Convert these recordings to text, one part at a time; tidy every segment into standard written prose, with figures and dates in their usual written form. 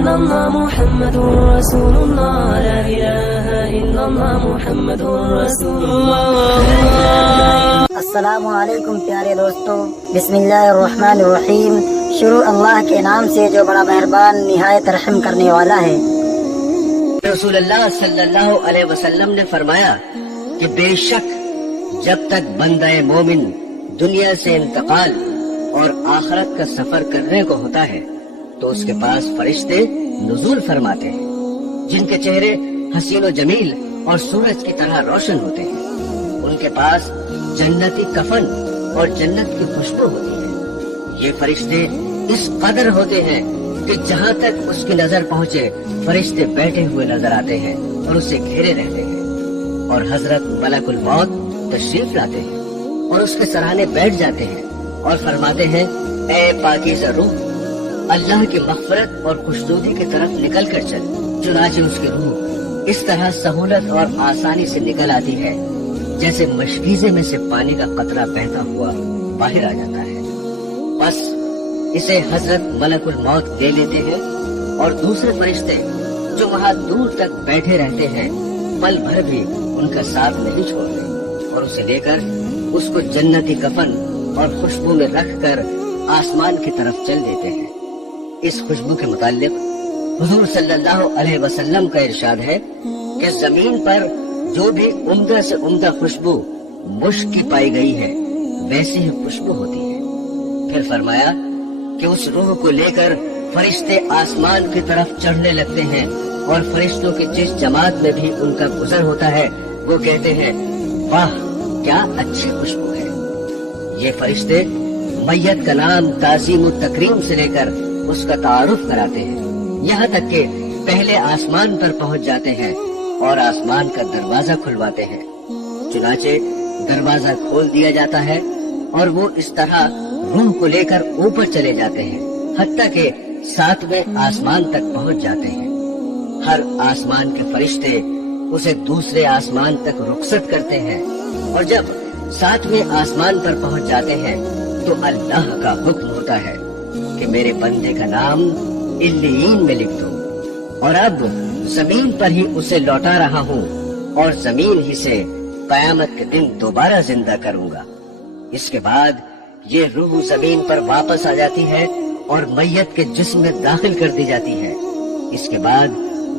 إلا الله محمد رسول الله لا إله إلا الله محمد رسول الله. السلام علیکم پیارے دوستو، بسم اللہ الرحمن الرحیم. شروع اللہ کے نام سے جو بڑا مہربان نہایت رحم کرنے والا ہے. رسول اللہ صلی اللہ علیہ وسلم نے فرمایا کہ بے شک جب تک بندہ مومن دنیا سے انتقال اور آخرت کا سفر کرنے کو ہوتا ہے تو اس کے پاس فرشتے نزول فرماتے ہیں جن کے چہرے حسین و جمیل اور سورج کی طرح روشن ہوتے ہیں. ان کے پاس جنتی کفن اور جنت کی خوشبو ہوتی ہے. یہ فرشتے اس قدر ہوتے ہیں کہ جہاں تک اس کی نظر پہنچے فرشتے بیٹھے ہوئے نظر آتے ہیں اور اسے گھیرے رہتے ہیں. اور حضرت ملک الموت تشریف لاتے ہیں اور اس کے سرانے بیٹھ جاتے ہیں اور فرماتے ہیں اے پاکیزہ روح، اللہ کی مغفرت اور خوشنودی کی طرف نکل کر چل. چنانچہ اس کی روح اس طرح سہولت اور آسانی سے نکل آتی ہے جیسے مشکیزے میں سے پانی کا قطرہ بہتا ہوا باہر آ جاتا ہے. بس اسے حضرت ملک الموت لے لیتے ہیں اور دوسرے فرشتے جو وہاں دور تک بیٹھے رہتے ہیں پل بھر بھی ان کا ساتھ نہیں چھوڑتے اور اسے لے کر اس کو جنتی کفن اور خوشبو میں رکھ کر آسمان کی طرف چل دیتے ہیں. اس خوشبو کے متعلق حضور صلی اللہ علیہ وسلم کا ارشاد ہے کہ زمین پر جو بھی عمدہ سے عمدہ خوشبو مشک کی پائی گئی ہے ویسی ہی خوشبو ہوتی ہے. پھر فرمایا کہ اس روح کو لے کر فرشتے آسمان کی طرف چڑھنے لگتے ہیں اور فرشتوں کی جس جماعت میں بھی ان کا گزر ہوتا ہے وہ کہتے ہیں واہ کیا اچھی خوشبو ہے. یہ فرشتے میت کا نام تعظیم و تکریم سے لے کر اس کا تعارف کراتے ہیں یہاں تک کہ پہلے آسمان پر پہنچ جاتے ہیں اور آسمان کا دروازہ کھلواتے ہیں. چنانچہ دروازہ کھول دیا جاتا ہے اور وہ اس طرح روح کو لے کر اوپر چلے جاتے ہیں حتیٰ کہ 7ویں آسمان تک پہنچ جاتے ہیں. ہر آسمان کے فرشتے اسے دوسرے آسمان تک رخصت کرتے ہیں اور جب 7ویں آسمان پر پہنچ جاتے ہیں تو اللہ کا حکم ہوتا ہے کہ میرے بندے کا نام علیین میں لکھ دو اور اب زمین پر ہی اسے لوٹا رہا ہوں اور زمین ہی سے قیامت کے دن دوبارہ زندہ کروں گا. اس کے بعد یہ روح زمین پر واپس آ جاتی ہے اور میت کے جسم میں داخل کر دی جاتی ہے. اس کے بعد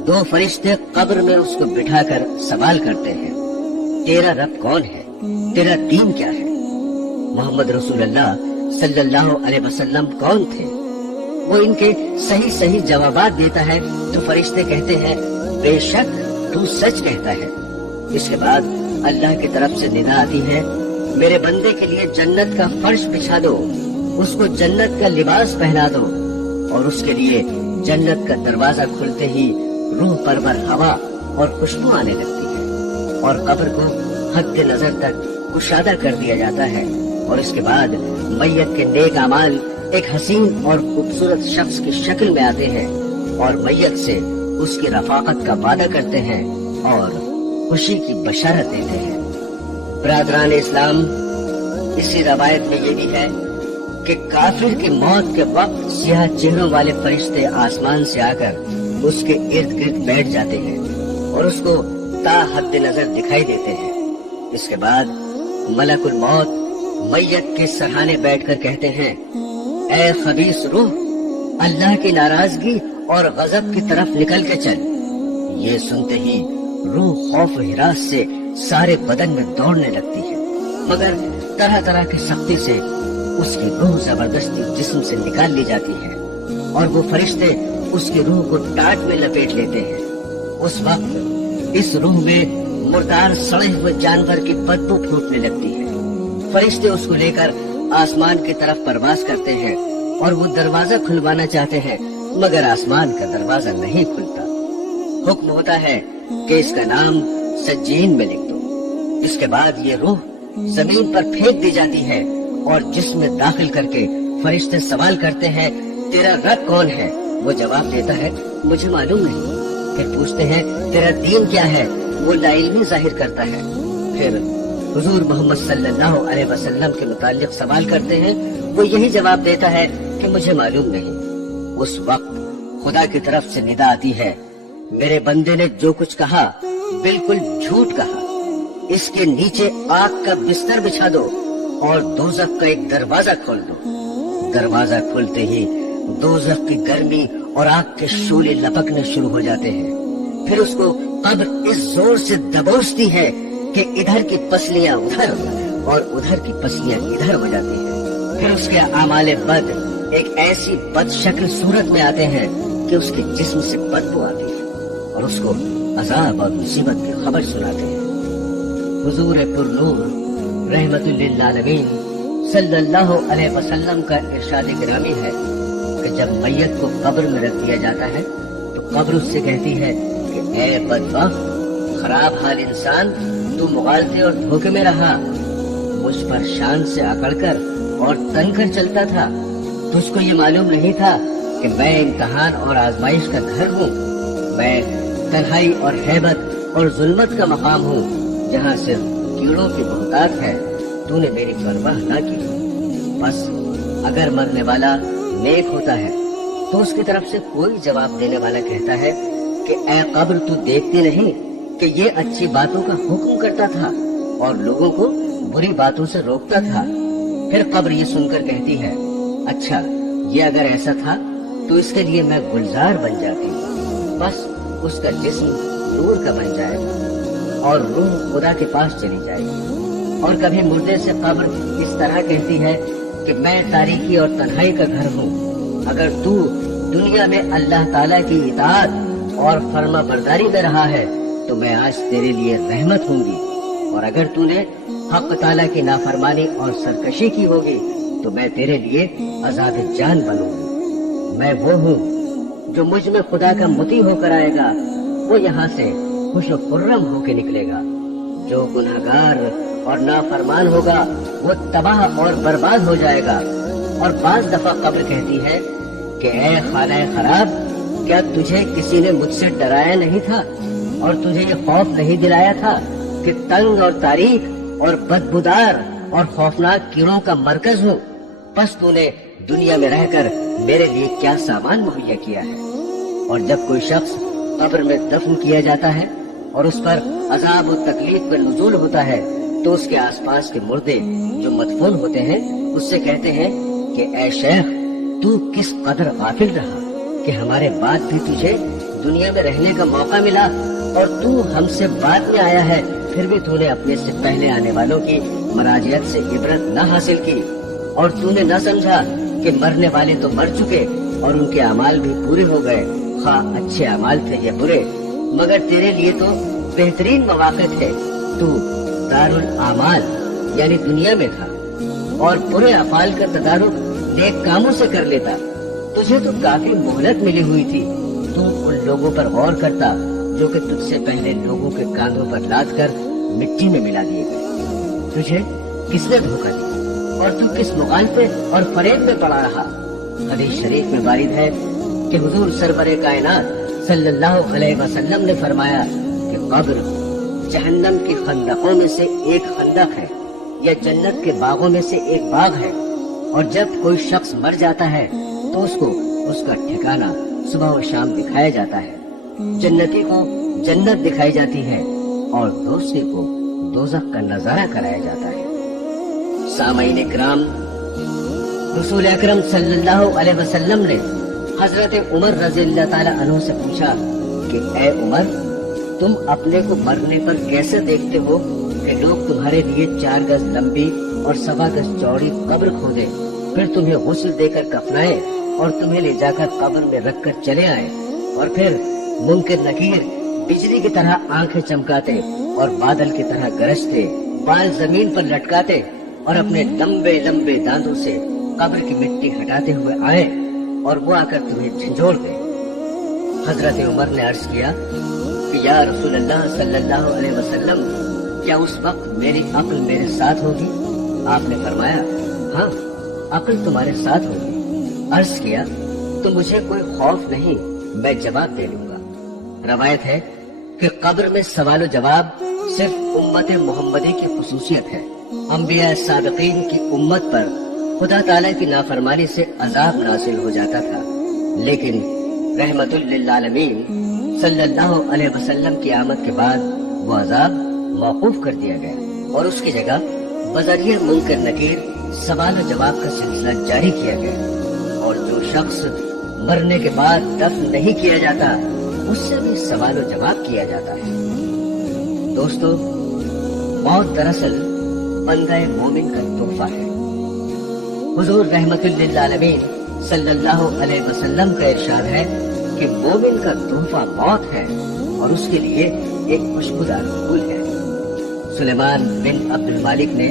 2 فرشتے قبر میں اس کو بٹھا کر سوال کرتے ہیں تیرا رب کون ہے، تیرا دین کیا ہے. محمد رسول اللہ صلی اللہ علیہ وسلم کون تھے؟ وہ ان کے صحیح جوابات دیتا ہے تو فرشتے کہتے ہیں بے شک تو سچ کہتا ہے. اس کے بعد اللہ کی طرف سے ندا آتی ہے میرے بندے کے لیے جنت کا فرش بچھا دو، اس کو جنت کا لباس پہنا دو اور اس کے لیے جنت کا دروازہ کھلتے ہی روح پرور ہوا اور خوشبو آنے لگتی ہے اور قبر کو حد نظر تک کشادہ کر دیا جاتا ہے. اور اس کے بعد میت کے نیک اعمال ایک حسین اور خوبصورت شخص کی شکل میں آتے ہیں اور میت سے اس کی رفاقت کا وعدہ کرتے ہیں اور خوشی کی بشارت دیتے ہیں. برادران اسلام، اسی روایت میں یہ بھی ہے کہ کافر کی موت کے وقت سیاہ چہروں والے فرشتے آسمان سے آ کر اس کے ارد گرد بیٹھ جاتے ہیں اور اس کو تا حد نظر دکھائی دیتے ہیں. اس کے بعد ملک الموت میت کے سرہانے بیٹھ کر کہتے ہیں اے خبیث روح، اللہ کی ناراضگی اور غضب کی طرف نکل کے چل. یہ سنتے ہی روح خوف و ہراس سے سارے بدن میں دوڑنے لگتی ہے مگر طرح طرح کی سختی سے اس کی روح زبردستی جسم سے نکال لی جاتی ہے اور وہ فرشتے اس کی روح کو ٹاٹ میں لپیٹ لیتے ہیں. اس وقت اس روح میں مردار سڑے ہوئے جانور کی بدبو پھوٹنے لگتی ہے. فرشتے اس کو لے کر آسمان کی طرف پرواز کرتے ہیں اور وہ دروازہ کھلوانا چاہتے ہیں مگر آسمان کا دروازہ نہیں کھلتا. حکم ہوتا ہے کہ اس کا نام سجین میں لکھ دو. اس کے بعد یہ روح زمین پر پھینک دی جاتی ہے اور جسم میں داخل کر کے فرشتے سوال کرتے ہیں تیرا رب کون ہے؟ وہ جواب دیتا ہے مجھے معلوم نہیں. پھر پوچھتے ہیں تیرا دین کیا ہے؟ وہ لا علمی ظاہر کرتا ہے. پھر حضور محمد صلی اللہ علیہ وسلم کے متعلق سوال کرتے ہیں. وہ یہی جواب دیتا ہے کہ مجھے معلوم نہیں. اس وقت खुदा की तरफ से निदा आती है, मेरे बंदे ने जो कुछ कहा बिल्कुल झूठ कहा, इसके नीचे आग का बिस्तर बिछा दो और दोज़ख का एक दरवाजा खोल दो। दरवाजा खोलते ही दोज़ख की गर्मी और आग के शोले लपकने शुरू हो जाते हैं। फिर उसको कब्र इस जोर से दबोचती है कि इधर की पसलियां उधर और उधर की पसलियां इधर हो जाती हैं। फिर उसके आमाले बद एक ऐसी बदशक्ल सूरत में आते हैं कि उसके जिस्म से बदबू आती है और उसको अजाब और मुसीबत की खबर सुनाते हैं। हुजूर पुरनूर रहमतुल लिल आलमीन सल्लल्लाहु अलैहि वसल्लम का इरशाद गिरामी है कि जब मैयत को कब्र में रख दिया जाता है तो कब्र उससे कहती है कि ऐ बदबख्त, खराब हाल इंसान, तू मुगालते और धोखे में रहा, मुझ पर शान से अकड़कर और तनकर चलता था। तुझको ये मालूम नहीं था कि मैं इम्तिहान और आजमाइश का घर हूँ। मैं तन्हाई और हैबत और जुल्मत का मकाम हूँ, जहाँ सिर्फ कीड़ों की बहुतात है। तूने मेरी परवाह न की। बस अगर मरने वाला नेक होता है तो उसकी तरफ से कोई जवाब देने वाला कहता है कि ऐ कब्र, तू देखती नहीं कि ये अच्छी बातों का हुक्म करता था और लोगों को बुरी बातों से रोकता था। फिर कब्र ये सुनकर कहती है, अच्छा ये अगर ऐसा था तो इसके लिए मैं गुलजार बन जाती। बस उसका जिस्म नूर का बन जाएगा और रूह खुदा के पास चली जाएगी। और कभी मुर्दे से कब्र इस तरह कहती है कि मैं तारीकी और तन्हाई का घर हूँ। अगर तू दुनिया में अल्लाह ताला की इताअत और फर्मा बरदारी में रहा है तो मैं आज तेरे लिए रहमत होंगी, और अगर तूने हक ताला की नाफरमानी और सरकशी की होगी तो मैं तेरे लिए अजाब जान बनूंगी। मैं वो हूँ जो मुझ में खुदा का मुती होकर आएगा, वो यहाँ से खुश खुर्रम होके निकलेगा। जो गुनहगार और नाफरमान होगा वो तबाह और बर्बाद हो जाएगा। और बाज दफा कब्र कहती है कि ऐ खाना खराब, क्या तुझे किसी ने मुझसे डराया नहीं था और तुझे ये खौफ नहीं दिलाया था कि तंग और तारीक और बदबूदार और खौफनाक कीड़ों का मरकज हूँ। बस तूने दुनिया में रहकर मेरे लिए क्या सामान मुहैया किया है। और जब कोई शख्स कब्र में दफन किया जाता है और उस पर अजाब और तकलीफ का नुज़ूल होता है तो उसके आसपास के मुर्दे जो मदफून होते हैं उससे कहते हैं कि ऐ शेख, तू किस कदर गाफिल रहा कि हमारे बाद भी तुझे दुनिया में रहने का मौका मिला और तू हमसे बाद में आया है, फिर भी तूने अपने से पहले आने वालों की मराजियत से इबरत न हासिल की और तूने न समझा कि मरने वाले तो मर चुके और उनके अमाल भी पूरे हो गए, खा अच्छे अमाल थे या बुरे, मगर तेरे लिए तो बेहतरीन मौके थे। तू दारुल आमाल यानी दुनिया में था और बुरे अफाल का तदारुक नेक कामों से कर लेता। तुझे तो काफी मोहलत मिली हुई थी। तू उन लोगों पर गौर करता जो कि तुझसे पहले लोगों के कांधों पर लाद कर मिट्टी में मिला दिए गए। तुझे किसने धोखा दिया और तू किस मुखालफे और फरेब में पड़ा रहा। हदीस शरीफ में वारिद है कि हुजूर सरवरे कायनात सल्लल्लाहु अलैहि वसल्लम ने फरमाया कि कब्र जहन्नम की खंदकों में से एक खंदक है या जन्नत के बागों में से एक बाग है। और जब कोई शख्स मर जाता है तो उसको उसका ठिकाना सुबह और शाम दिखाया जाता है। जन्नती को जन्नत दिखाई जाती है और दोषी को दोज़ख का नजारा कराया जाता है। सामईन इकराम, रसूल अकरम सल्लल्लाहु अलैहि वसल्लम ने हजरत उमर रज़ियल्लाहु ताला अन्हु से पूछा कि ऐ उमर, तुम अपने को मरने पर कैसे देखते हो कि लोग तुम्हारे लिए 4 गज लंबी और 1.25 गज चौड़ी कब्र खोदे, फिर तुम्हें गुस्ल देकर कफनाए और तुम्हें ले जाकर कब्र में रखकर चले आए, और फिर मुनकर नकीर बिजली की तरह आंखें चमकाते और बादल की तरह गरजते, बाल जमीन पर लटकाते और अपने लंबे लंबे दांतों से कब्र की मिट्टी हटाते हुए आए और वो आकर तुम्हें झंझोड़ दे। हजरत उमर ने अर्ज किया कि या रसूल अल्लाह सल्लल्लाहु अलैहि वसल्लम, क्या उस वक्त मेरी अक्ल मेरे साथ होगी? आपने फरमाया, हाँ, अक्ल तुम्हारे साथ होगी। अर्ज किया, तो मुझे कोई खौफ नहीं, मैं जवाब दे लूंगा। रवायत है कि कब्र में सवाल जवाब सिर्फ उम्मत मोहम्मदी की खुसूसियत है। अंबिया साबिकीन की उम्मत पर खुदा ताला की नाफरमानी से अजाब नाजिल हो जाता था, लेकिन रहमतुल लिल आलमीन सल्लल्लाहु अलैहि वसल्लम की आमद के बाद वो अजाब मौकूफ कर दिया गया और उसकी जगह बजरिए मुनकर नकीर सवाल और जवाब का सिलसिला जारी किया गया। और जो शख्स मरने के बाद दफन नहीं किया जाता उससे भी सवाल और जवाब किया जाता है। दोस्तों, मौत दरअसल बंदा मोमिन का तोहफा है। हुजूर रहमतुल लिल आलमीन सल्लल्लाहु अलैहि वसल्लम का इरशाद है कि मोमिन का तोहफा मौत है और उसके लिए एक खुशबूदार फूल है। सुलेमान बिन अब्दुल मालिक ने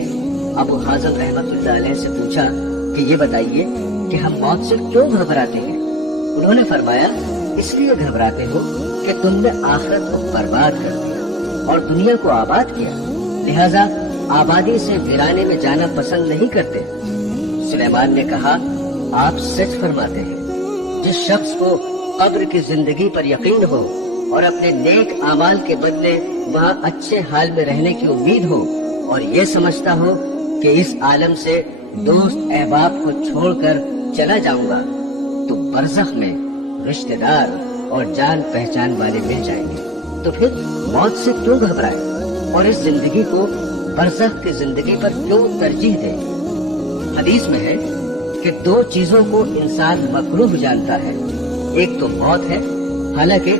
अबू हाज़िम रहमतुल्लाह अलैह से पूछा कि ये बताइए कि हम मौत से क्यों घबराते हैं। उन्होंने फरमाया, इसलिए घबराते हो कि तुमने आखिरत को बर्बाद कर दिया और दुनिया को आबाद किया, लिहाजा आबादी से वीराने में जाना पसंद नहीं करते। सुलेमान ने कहा, आप सच फरमाते हैं। जिस शख्स को कब्र की जिंदगी पर यकीन हो और अपने नेक आमाल के बदले वहाँ अच्छे हाल में रहने की उम्मीद हो और ये समझता हो कि इस आलम से दोस्त अहबाब को छोड़कर चला जाऊंगा, तो बरज़ख में रिश्तेदार और जान पहचान वाले मिल जाएंगे। तो फिर मौत से क्यों घबराए और इस जिंदगी को बरज़ख की जिंदगी पर क्यों तरजीह दे। हदीस में है कि दो चीजों को इंसान मकरूह जानता है, एक तो मौत है, हालांकि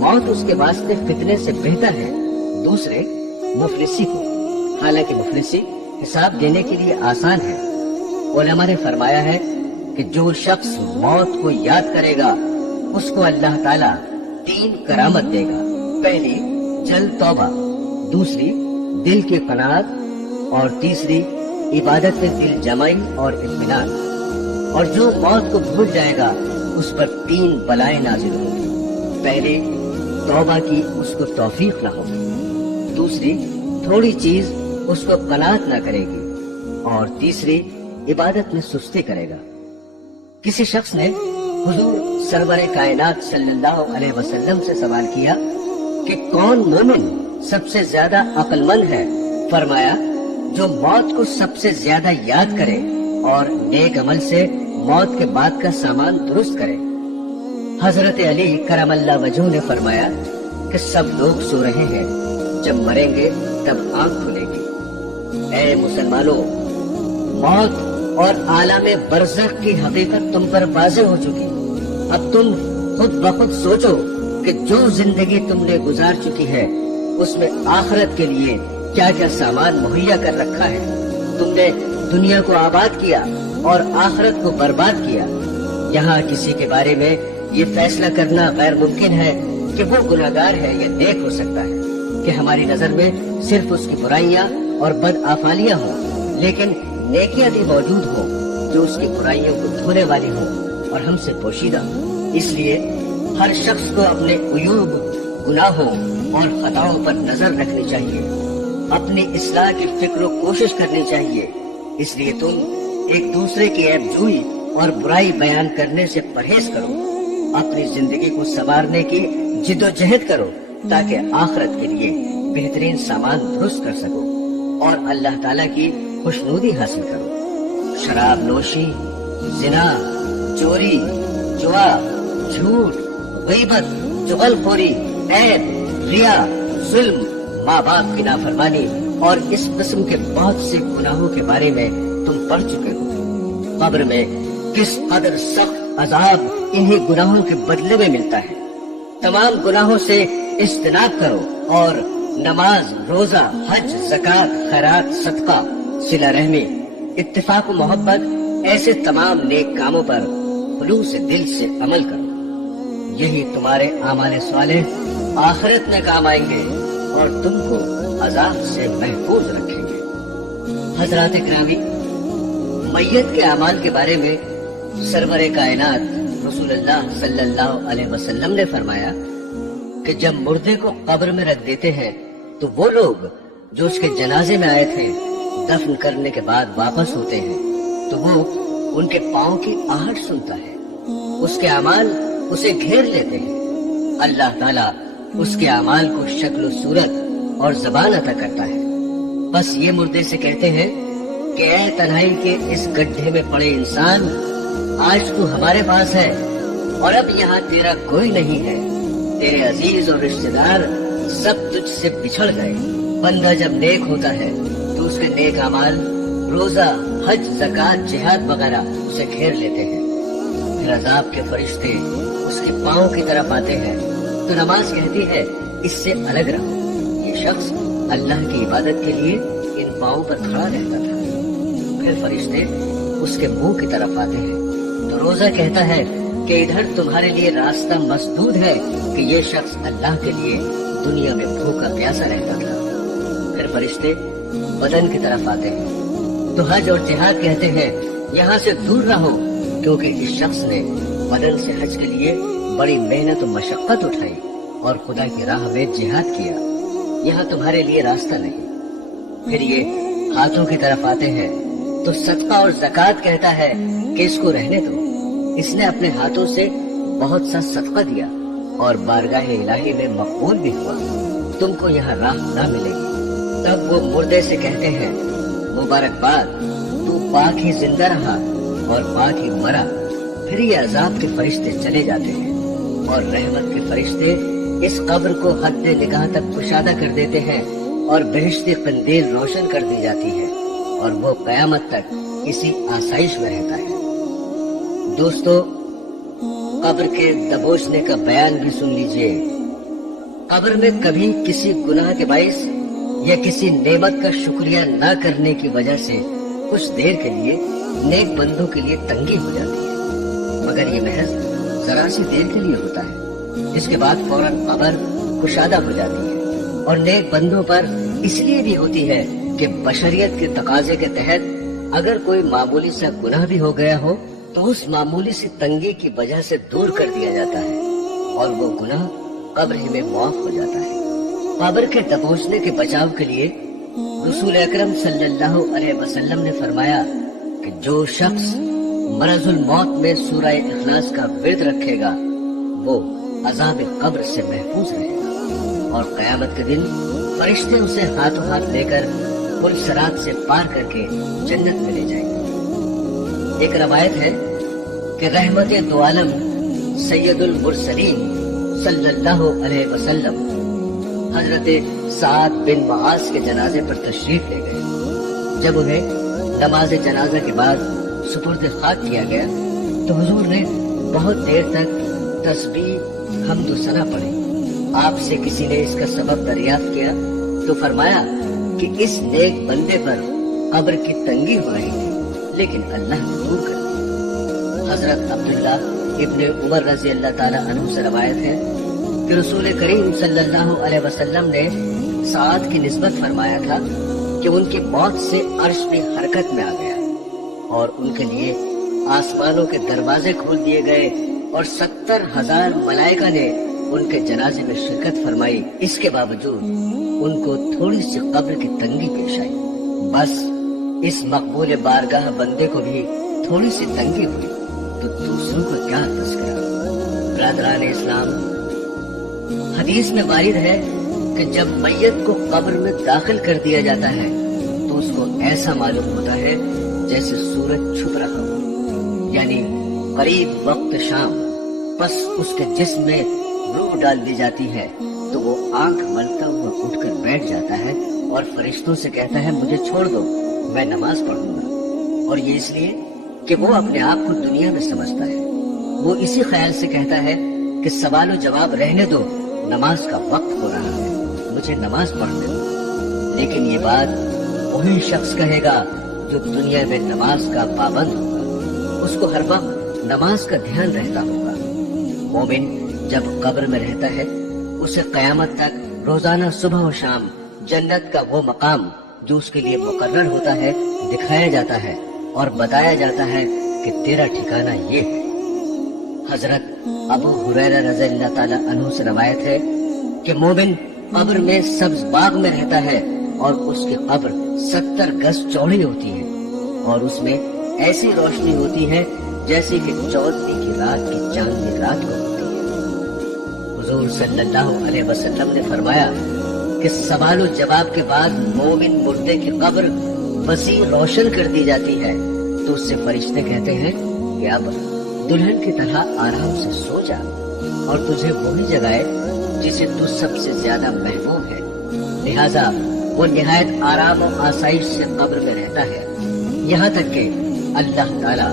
मौत उसके वास्ते फितने से बेहतर है। दूसरे मुफलिसी को, हालांकि मुफलिसी हिसाब देने के लिए आसान है। उलमा ने फरमाया है कि जो शख्स मौत को याद करेगा उसको अल्लाह ताला 3 करामत देगा। पहली जल्द तौबा, दूसरी दिल की कनात और तीसरी इबादत में दिल जमाई और इत्मीनान। और जो मौत को भूल जाएगा उस पर 3 बलाएं नाजिल होंगी। पहले तौबा की उसको तौफीक न होगी, दूसरी थोड़ी चीज उसको कनात न करेगी और तीसरी इबादत में सुस्ती करेगा। किसी शख्स ने हुजूर सरवरे कायनात सल्लल्लाहु अलैहि वसल्लम से सवाल किया कि कौन मोमिन सबसे ज्यादा अक्लमंद है। फरमाया, जो मौत को सबसे ज्यादा याद करे और नेक अमल से मौत के बाद का सामान दुरुस्त करे। हजरत अली करमल्ला वजह ने फरमाया कि सब लोग सो रहे हैं, जब मरेंगे तब आंख खुलेगी। ऐ मुसलमानों, मौत और आलम बरज़ख की हकीकत तुम पर वाज़ेह हो चुकी। अब तुम खुद ब खुद सोचो कि जो जिंदगी तुमने गुजार चुकी है उसमें आखिरत के लिए क्या क्या सामान मुहैया कर रखा है। तुमने दुनिया को आबाद किया और आखिरत को बर्बाद किया। यहाँ किसी के बारे में ये फैसला करना गैर मुमकिन है कि वो गुनाहगार है या नेक हो सकता है, कि हमारी नजर में सिर्फ उसकी बुराइयां और बदआफालियां हों, लेकिन नेकियां भी मौजूद हों जो उसकी बुराइयों को धोने वाली हों और हमसे पोशीदा। इसलिए हर शख्स को अपने उयूब, गुनाहों और खताओं पर नजर रखनी चाहिए, अपनी इस्लाह की फिक्र और कोशिश करनी चाहिए। इसलिए तुम एक दूसरे की ऐबजोई और बुराई बयान करने से परहेज करो, अपनी जिंदगी को संवारने की जिद्दोजहद करो ताकि आखिरत के लिए बेहतरीन सामान दुरुस्त कर सको और अल्लाह ताला की खुशनुदी हासिल करो। शराब नोशी, जिना, चोरी, जुआ, झूठ, गीबत, चुगलखोरी, ऐब, रिया, जुल्म, माँ बाप की नाफरमानी और इस किस्म के बहुत से गुनाहों के बारे में तुम पढ़ चुके हो। कब्र में किस कदर सख्त अजाब इन्हीं गुनाहों के बदले में मिलता है। तमाम गुनाहों से इज्तनाब करो और नमाज, रोजा, हज, ज़कात, खैरात, सदका, सिला रहमी, इत्तेफाक, मोहब्बत, ऐसे तमाम नेक कामों पर खुलूस दिल से अमल करो। यही तुम्हारे आमाल सालेह आखिरत में काम आएंगे और तुमको अजाब से महफूज रखेंगे। हजरात इकरामी, मैयत के अमाल के बारे में सरवरे कायनात रसूलुल्लाह सल्लल्लाहु अलैहि वसल्लम ने फरमाया कि जब मुर्दे को कब्र में रख देते हैं तो वो लोग जो उसके जनाजे में आए थे दफन करने के बाद वापस होते हैं तो वो उनके पाँव की आहट सुनता है। उसके अमाल उसे घेर लेते हैं। अल्लाह ताला उसके अमाल को शक्ल सूरत और जबान अता करता है। बस ये मुर्दे से कहते हैं कि ऐ तन्हाई के इस गड्ढे में पड़े इंसान, आज तू हमारे पास है اور اب یہاں تیرا کوئی نہیں ہے، تیرے عزیز اور رشتہ دار سب تجھ سے بچھڑ گئے۔ بندہ جب نیک ہوتا ہے تو اس کے نیک اعمال، روزہ، حج، زکوٰۃ، جہاد وغیرہ اسے گھیر لیتے ہیں۔ پھر عذاب کے فرشتے اس کے پاؤں کی طرف آتے ہیں تو نماز کہتی ہے اس سے الگ رہو۔ یہ شخص اللہ کی عبادت کے لیے ان پاؤں پر کھڑا رہتا تھا۔ پھر فرشتے اس کے منہ کی طرف آتے ہیں تو روزہ کہتا ہے کہ ادھر تمہارے لیے راستہ مسدود ہے کہ یہ شخص اللہ کے لیے دنیا میں بھوکا پیاسا رہتا تھا۔ پھر فرشتے بدن کی طرف آتے ہیں تو حج اور جہاد کہتے ہیں یہاں سے دور رہو، کیونکہ اس شخص نے بدن سے حج کے لیے بڑی محنت و مشقت اٹھائی اور خدا کی راہ میں جہاد کیا، یہاں تمہارے لیے راستہ نہیں۔ پھر یہ ہاتھوں کی طرف آتے ہیں تو صدقہ اور زکوٰۃ کہتا ہے کہ اس کو رہنے دو، اس نے اپنے ہاتھوں سے بہت سا صدقہ دیا اور بارگاہ الہی میں مقبول بھی ہوا، تم کو یہاں راہ نہ ملے گی۔ تب وہ مردے سے کہتے ہیں مبارکباد، تو پاک ہی زندہ رہا اور پاک ہی مرا۔ پھر یہ عذاب کے فرشتے چلے جاتے ہیں اور رحمت کے فرشتے اس قبر کو حد نگاہ تک کشادہ کر دیتے ہیں اور بہشتی قندیل روشن کر دی جاتی ہے اور وہ قیامت تک اسی آسائش میں رہتا ہے۔ دوستو، قبر کے دبوچنے کا بیان بھی سن لیجئے۔ قبر میں کبھی کسی گناہ کے باعث یا کسی نعمت کا شکریہ نہ کرنے کی وجہ سے کچھ دیر کے لیے نیک بندوں کے لیے تنگی ہو جاتی ہے، مگر یہ محض ذرا سی دیر کے لیے ہوتا ہے، جس کے بعد فوراً قبر کشادہ ہو جاتی ہے اور نیک بندوں پر اس لیے بھی ہوتی ہے کہ بشریت کے تقاضے کے تحت اگر کوئی معمولی سا گناہ بھی ہو گیا ہو تو اس معمولی سی تنگی کی وجہ سے دور کر دیا جاتا ہے اور وہ گناہ قبر ہی میں معاف ہو جاتا ہے۔ قبر کے دبوچنے کے بچاؤ کے لیے رسول اکرم صلی اللہ علیہ وسلم نے فرمایا کہ جو شخص مرض الموت میں سورہ اخلاص کا ورد رکھے گا وہ عذاب قبر سے محفوظ رہے گا اور قیامت کے دن فرشتے اسے ہاتھوں ہاتھ لے کر پل صراط سے پار کر کے جنت میں لے جائیں گے۔ ایک روایت ہے کہ رحمت دو عالم سید المرسلین صلی اللہ علیہ وسلم حضرت سعد بن معاذ کے جنازے پر تشریف لے گئے۔ جب انہیں نماز جنازہ کے بعد سپرد خاک کیا گیا تو حضور نے بہت دیر تک تسبیح حمد و ثنا پڑھی۔ آپ سے کسی نے اس کا سبب دریافت کیا تو فرمایا کہ اس نیک بندے پر قبر کی تنگی ہو رہی تھی لیکن اللہ نے دور کر دی۔ حضرت عبداللہ ابن عمر رضی اللہ تعالی عنہ سے روایت ہے کہ رسول کریم صلی اللہ علیہ وسلم نے سعد کی نسبت فرمایا تھا کہ ان کی موت سے عرش بھی حرکت میں آ گیا اور ان کے لیے آسمانوں کے دروازے کھول دیے گئے اور 70,000 ملائکہ نے ان کے جنازے میں شرکت فرمائی۔ اس کے باوجود ان کو تھوڑی سی قبر کی تنگی پیش آئی۔ بس اس مقبول بارگاہ بندے کو بھی تھوڑی سی تنگی ہوئی تو دوسروں کو کیا تذکرہ۔ برادران اسلام، حدیث میں وارد ہے کہ جب میت کو قبر میں داخل کر دیا جاتا ہے تو اس کو ایسا معلوم ہوتا ہے جیسے سورج چھپ رہا ہو، یعنی قریب وقت شام۔ بس اس کے جسم میں روح ڈال دی جاتی ہے تو وہ آنکھ ملتا ہوا اٹھ کر بیٹھ جاتا ہے اور فرشتوں سے کہتا ہے مجھے چھوڑ دو، میں نماز پڑھوں گا۔ اور یہ اس لیے کہ وہ اپنے آپ کو دنیا میں سمجھتا ہے۔ وہ اسی خیال سے کہتا ہے کہ سوال و جواب رہنے دو، نماز کا وقت ہو رہا ہے، مجھے نماز پڑھنے دو۔ لیکن یہ بات وہی شخص کہے گا جو دنیا میں نماز کا پابند ہوگا، اس کو ہر وقت نماز کا دھیان رہتا ہوگا۔ مومن جب قبر میں رہتا ہے اسے قیامت تک روزانہ صبح و شام جنت کا وہ مقام جو اس کے لیے مقرر ہوتا ہے دکھایا جاتا ہے اور بتایا جاتا ہے کہ تیرا ٹھکانہ یہ ہے۔ حضرت ابو ہریرہ رضی اللہ تعالی عنہ سے روایت ہے کہ مومن قبر میں سبز باغ میں رہتا ہے اور اس کی قبر 70 گز چوڑی ہوتی ہے اور اس میں ایسی روشنی ہوتی ہے جیسے کہ 14ویں کی رات کی چاندنی رات کو ہوتی ہے۔ حضور صلی اللہ علیہ وسلم نے فرمایا کہ سوال و جواب کے بعد مومن مردے کی قبر وسیع روشن کر دی جاتی ہے تو اس سے فرشتے کہتے ہیں کہ اب दुल्हन की तरह आराम से सो जा और तुझे वही जगाए जिसे तू सबसे ज्यादा महबूब है। लिहाजा वो निहायत आराम और आसाइश से कब्र में रहता है, यहाँ तक कि अल्लाह ताला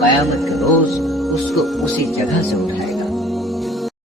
क़यामत के रोज उसको उसी जगह से उठाएगा।